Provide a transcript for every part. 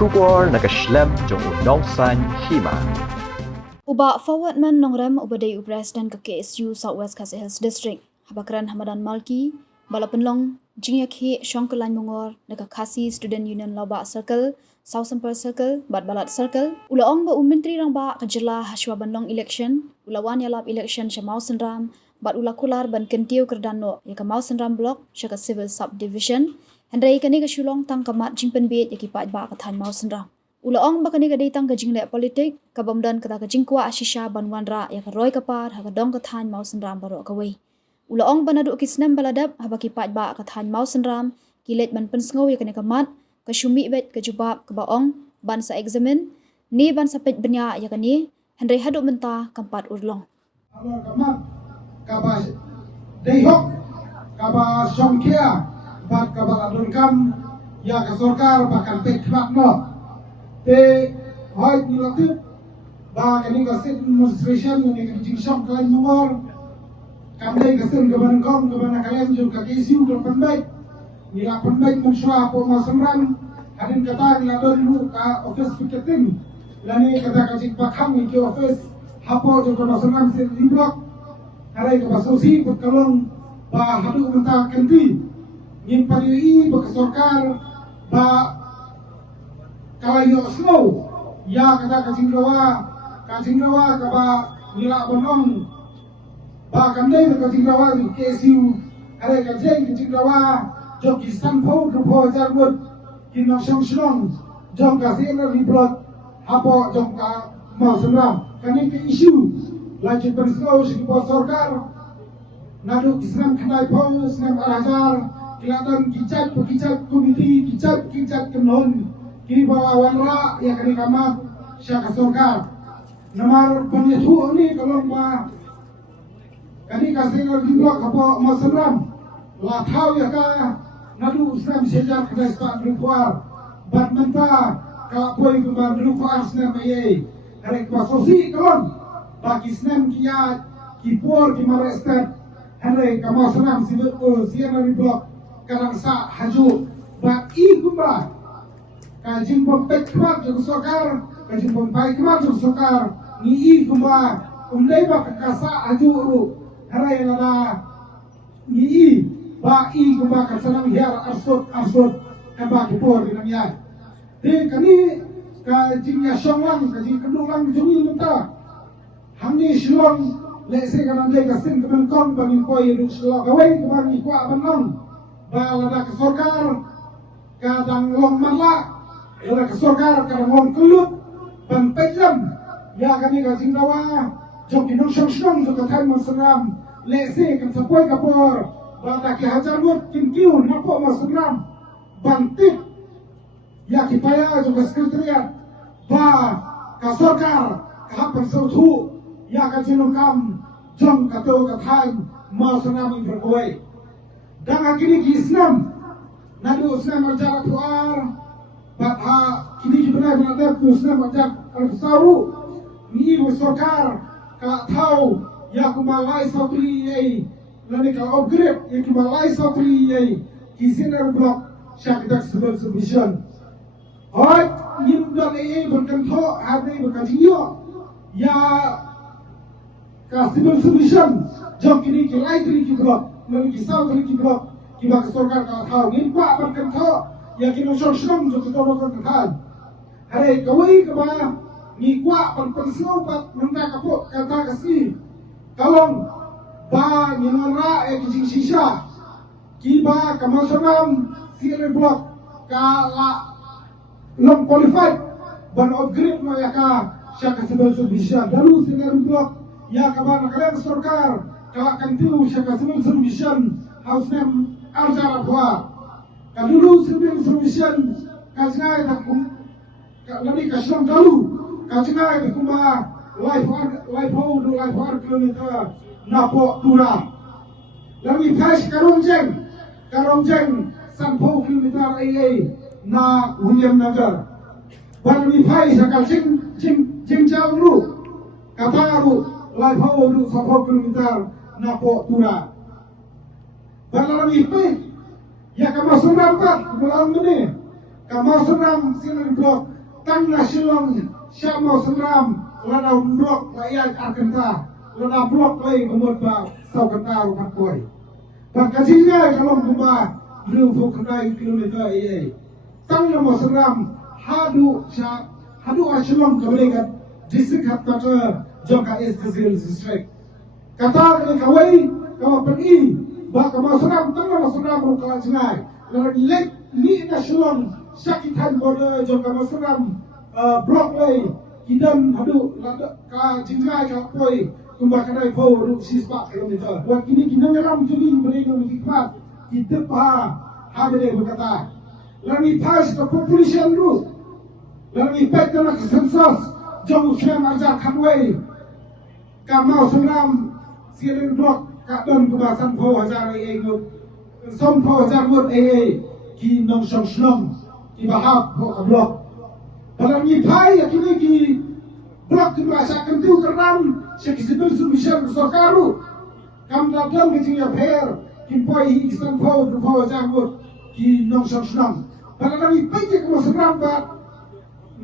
Shubor nakaslem jong unongsan hima. Uba forward man nongrem ubadai President ke KSU Southwest Khasi Hills District. Habakran Hamadan Malki, balapenlong jingyak Shongkelan Mungor naka Khasi Student Union Loba Circle, South Semper Circle, Bat Balat Circle. Ulaong ba umentri rang ba kejela haswa banlong election, ulawan yalap election sya Mau Senram, bat ulakular ban kentiu kerdano ya ke Mau Senram Block sya ke Civil Subdivision. Hendrai kani ke Shulong tang kamat jingpen biet ya ki pat ba katan Mau Senram. Ulaong bakani ka datang ka jinglek politik kabamdan kata ka jingkwa asisha banwanra ya ka roy kapar ha ka dong ka than Mau Senram baro ka wei. Ulaong banadu kisnem baladap ha baki pat ba ka than Mau Senram kilet ban pensngau ya kani ka mat ka syumi bet ka jubab ka baong ban sa examen ni ban sa pet benya ya kani hendrai hadu menta kampat urlong. Alor kamat kaba dehok kaba songkia bat kaba adun kam ya ka sorkar bakal pek kmat no te hoy nilakip ba kani ka sit demonstration ni ka jingsong klan mongor kamdai ka sen gaban kong gaban kalian jul ka KSU ka pandai nila pandai menswa po Mau Senram hadin kata ngadon lu ka office piketing lani kata ka jing bakham ni ke office hapo jul ka Mau Senram sit di blok harai ka basosi putkalong ba hadu menta kenti ngin pariwi ba kesorkar ba kalayo slow ya kata kacing rawa ka ba nila bonong ba kandai ka kacing rawa ni KSU are ka jeng kacing rawa joki sampo rupo jarmut kinong song jong ka sena librot hapo jong ka Mau Senram kani ke isu laju bersau si sorkar nadu Islam kenai pau Islam al-Azhar kelihatan kicap komiti kicap kenon kini bawa wanra ya kini kamat syak sorkar nomor penyesu ni kalau ma kani kasih di blok apa Mau Senram la tahu ya ka nadu Islam sejar kedai sepak berukuar bat menta ka poi kumbar berukuar Islam ayai karek basosi kalon bagi Islam kia kipor kimara estet henry ka Mau Senram siapa di blok kadang sa haju ba i kumbar kajing pompet kmat jog sokar kajing pompai kmat jog sokar ni i kumbar umdai ba kasa haju ru harai lada ni i ba i kumbar kasanang hiar arsot kaba kipor dinamya de kani kajing ya shonglang kajing kedunglang jungi menta hamni shilong lese kanan de kasin kemenkong bangin koi duk shilong kawai kubangi kwa banong balada ke sorkar kadang long marla lada ke sorkar kadang long kelut ban pejam ya kami ka jingdawa jok dinong shong jok ka Mau Senram lese kan sapoi kapor balada ke hajar mut kinkiu napo Mau Senram bantik ya kipaya jok ka sekretariat ba ka sorkar ka hapan sautu ya ka jinong kam jong ka to ka Mau Senram in berkoi dan akhirnya ki Islam nadu Islam ajar tuar batha kini benar-benar Islam ajar al-saru ni sorkar ka tahu ya kumalai sapri ei lani ka upgrade ya kumalai sapri ei kisinar blok syakidak subdivision hoy nim dan ei berkanto hari berkajiyo ya ka civil subdivision jom kini ki lai ki blok lagi kisah tadi kita kita kesorkan kau tahu ni pak berkan kau ya kita shong jo kita berkan kan hari kawai kebaya ni kuat berpensiun pat mereka kapok kata kasih kalong ba nyenora kicing sisa kiba ke Mau Senram sire blok kala long qualified ban upgrade no ya ka syaka sebelum bisa dalu sire blok ya kabar kalian sorkar kalau kantiu syaka sebelum submission house name arjara bua kadulu sebelum submission kajnai takum lagi kasong dalu kajnai takuma life kilometer napo tura lagi fresh karomjeng sampo kilometer ai na William Nagar bagi fresh sakal jing jauh lu kataru life lu sampo kilometer napo tura dalam itu ya ka Mau Senram pat bulan ini Kamau seram sinan blok tang nasional syamau seram lana blok rakyat Arkansas lana blok lain umur ba saukata pakoi. Pakajinga kalau kumba lu kenai kilometer ini. Tang nama seram hadu asylam kemerdekaan distrik headquarter Joka East Kazil district. Kata kawai kawa peni ba kamau seram tang nama seram rukala jingai lana lek ni nasional Syakitan border Joka Seram blok lain kidan hadu ka jingai ka poi kumba kadai po ruk sispa kilometer. Buat kini kita ngeram jadi mereka hikmat kita habis berkata lagi pas ke population ru lagi pek kena ke sensus jauh siang ajar kanway kamau seram siaran blok kadon kebasan po hajar engut som po hajar mut ki nong song shlong ki bahap po blok lagi pai kini ki blok kebasan kentu keram sekisibil submission sokaru kam dalam kecilnya per kimpoi istan po hajar mut ki nong song shlong pada kami pagi kamu seram ba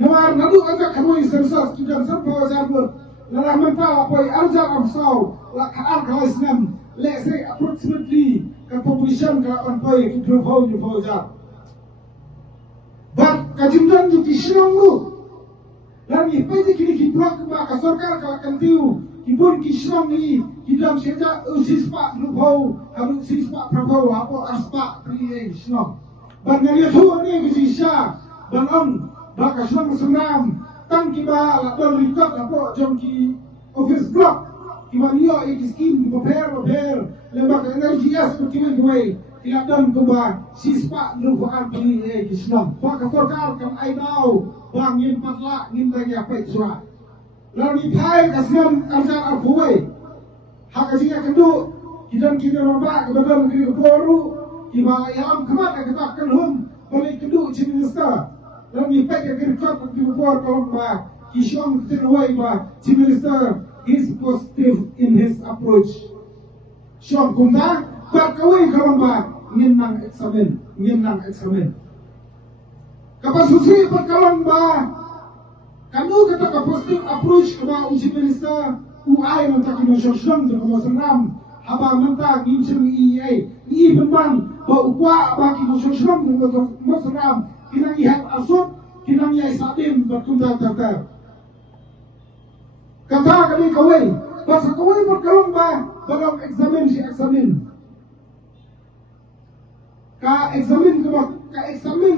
nawar nadu agak kamu sensus kidan sampo jabur lara menta poi arjar amsau la ka islam let's say approximately ka population ka on poi ki pro jar but kajimdan di kisong lu lagi pagi kini ki blok ba ka sarkar ka kantiu kibun kisong ni kidam seja usis pak pro harus usis pak pro apo aspa creation Bangnya tu ni kisah bangun baka senang senam tang kiba lakon record apa jongki office block kiba niyo ikiskin prepare lembak energi as seperti ni tidak dan kiba sispa nubuan pilih kisah baka korkar kan aidau bang ngin patla ngin tanya apa itu lalu ditai kasihan arjan abuai hakajinya kendu kidan robak kebetulan kiri baru kiba yang kemana kita akan balik kedua chief minister lagi pek yang kerja di luar kalau ba kisong terway ba chief minister is positive in his approach Sean kumda berkawai kalau ba nginang eksamen kapasusi berkawan ba kanu kata ka positive approach ba chief minister UI mentak insyaallah dengan senam haba mentak ngin EA pemban Bawa bagi musuh-musuh Muslim kinang ihap asuk kinang ihap sabim bertunda terter. Kata kami kawai, bahasa kawai berkalung ba dalam eksamen si eksamen. Ka eksamen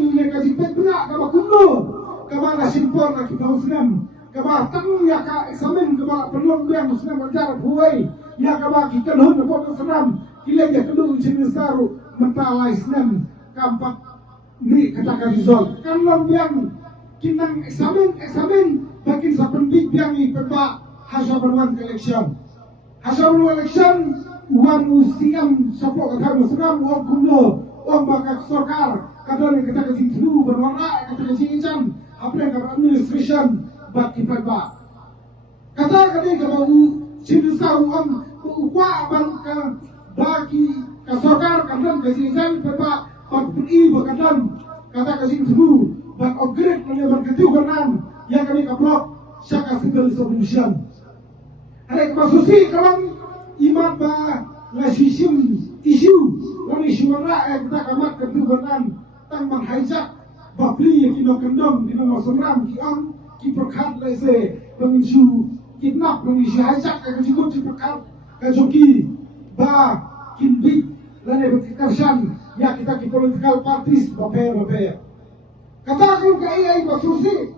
ini kasi pekna kaba kuno kaba nasimpor na kita Muslim kaba tang ya ka eksamen kaba penuh yang Muslim ajar buai ya kaba kita nun buat Muslim kila ya kedua jenis saru mentala Islam kampak ni katakan result kan yang kinang eksamen bakin sa pendik yang ipepa hasaban election wan usiam sapo kata Muslim wan kuno wan bakak sarkar kadang kata situ berwarna kata sincam apa yang administration bak ipepa kata kalau situ saruam ukwa abang bagi kasokar kadang kasihan pepak pagi berkadang kata kasih semua bak upgrade melebar ketuhanan yang kami kaplok syaka civil solution ada masusi kawan iman ba lasisim isu rakyat kita kamat ketuhanan tang menghijack bakli yang kita kendom di nama seram kiam kiperkat lese pengisu kidnap pengisu hijack kajikut kiperkat kajoki ba kinbit dan berkekasan ya kita ke political parties baper katakan ke AI basusi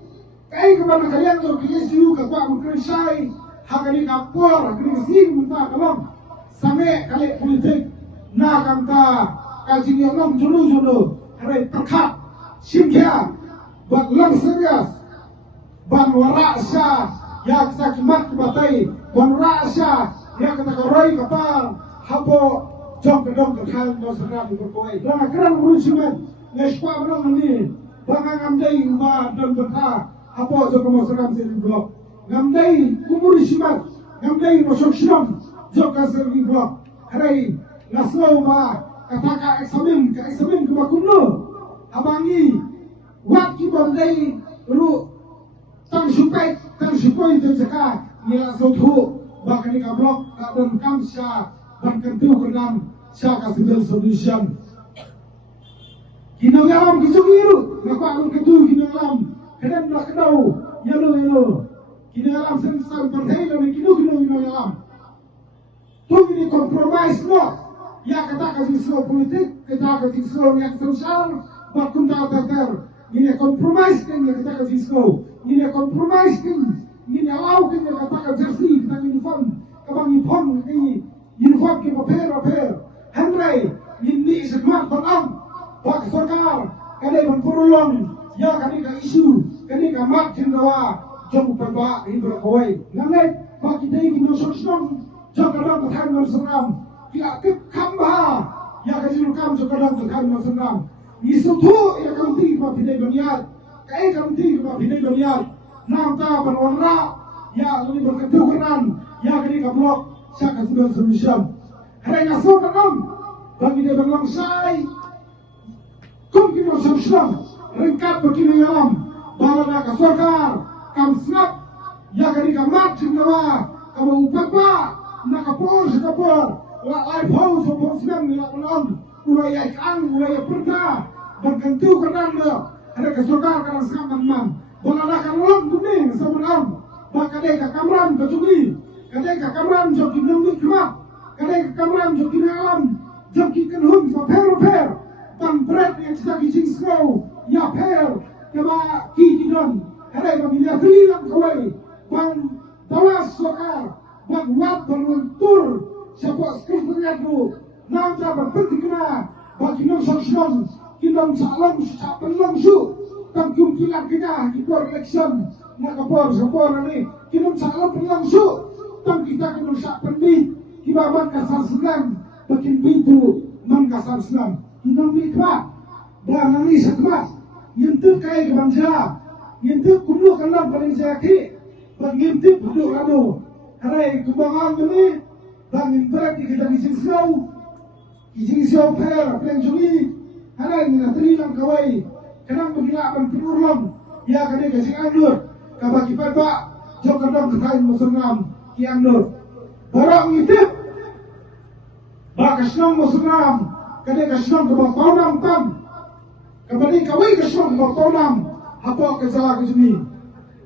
kai kepada kalian tu KSU kakak mengkrisai hakani kapor hakani sing minta kalong same kali politik na kanta kaji ngom jono hari terkat simkia buat lang serius ban warasa ya kita kimat batai ban warasa ya kita koroi kapal hapo jom ke kan no seram berkoi dan akan berusuman ngespa menang ni bangang amdai ba dan berta hapo jom ke seram sini blok ngamdai kumurisimat ngamdai masuk syam jom ke servi blok hari nasau ba kataka eksamen ke makuno abangi bom đây ru tăng supay tu saka nila so thu ba kani ka blok ka don kam sha ban kan tu kan sha ka civil solution kinalam kijugiru na ka don ketu kinalam kadan na kadau yalo kinalam sen sam partai lo kinalam tu ini compromise no ya kata ka siswa politik kata ka siswa yang sosial bakun ta ter ini compromise kan ya kata ka siswa ini compromise kan ini alau kan ya kata ka jersey kita uniform kabang uniform ke paper Henry ini semua penam bak sarkar kali berperulung ya kali ka isu kali ka mak jindawa jom perba hibra koi ngangai bak kita ini sosial jakaran berkaitan seram ya kekamba ya kajian kam jakaran berkaitan seram isu tu ya kamti ma bidai baniat kai kamti ma bidai baniat nam ta panwara ya ini berketuhanan ya kini kablok saka sudah solution hari ngaso kanam bagi dia berlangsai kum kini solution rengkat begini alam balana kasorkar kam snap ya kini kamat jindawa kamu upapa nakapor live house of Muslim ni lakonan ulaya kang ulaya perda bergantu kerana ada kesukaan kerana sangat mam balana kalom kuning sebenarnya bakadai ka kamran kejuli kadai ka kamran joki nunggu kemak kadai ka kamran joki alam joki kenhun per ban bread yang kita gijing slow ya per keba kidon kadai pemilihan tulilang kawai ban tawas sokar buat beruntur siapa sekretariat tu nanti berpenting kena bagi non solution kita calon siapa langsung tanggung kilang kita di election nak kapor siapa ni kita calon langsung tang kita kena siapa ni kita kasar Islam bikin pintu kasar Islam kita mikra dan ini setelah yentuk kaya kebangsa yentuk kumlu kalam paling jaki bagi yentuk duduk anu hari kembangan ini bangin berat kita kijing siau per penjuli hari ini natri lang kawai kenang bergilapan penurlong ya kade kijing anur kabaki pepa jok kadang terkain musuhnam ki anur borong ngitip bakasnong musuhnam kade kasnong kebakonam tam kabadi kawai kasnong kebakonam hapok kesalah kejumi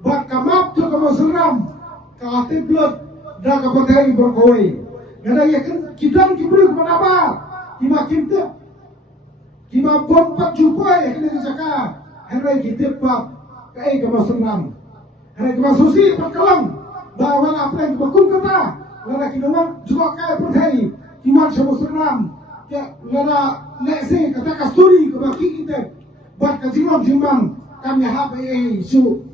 bak kamap jok musuhnam kaatip blok dah kapakai berkawai. Ada yang kita kibru kepada apa? Kima kita, kima bompat jupai yang kita cakap. Hari kita pak, kai kemasukam. Hari kemasusi perkalang. Bawa apa yang berkum kata. Lada kita juga kai perhari. Kima semusram. Lada nasi kata kasturi kebaki kita. Buat kajian jiman kami apa isu.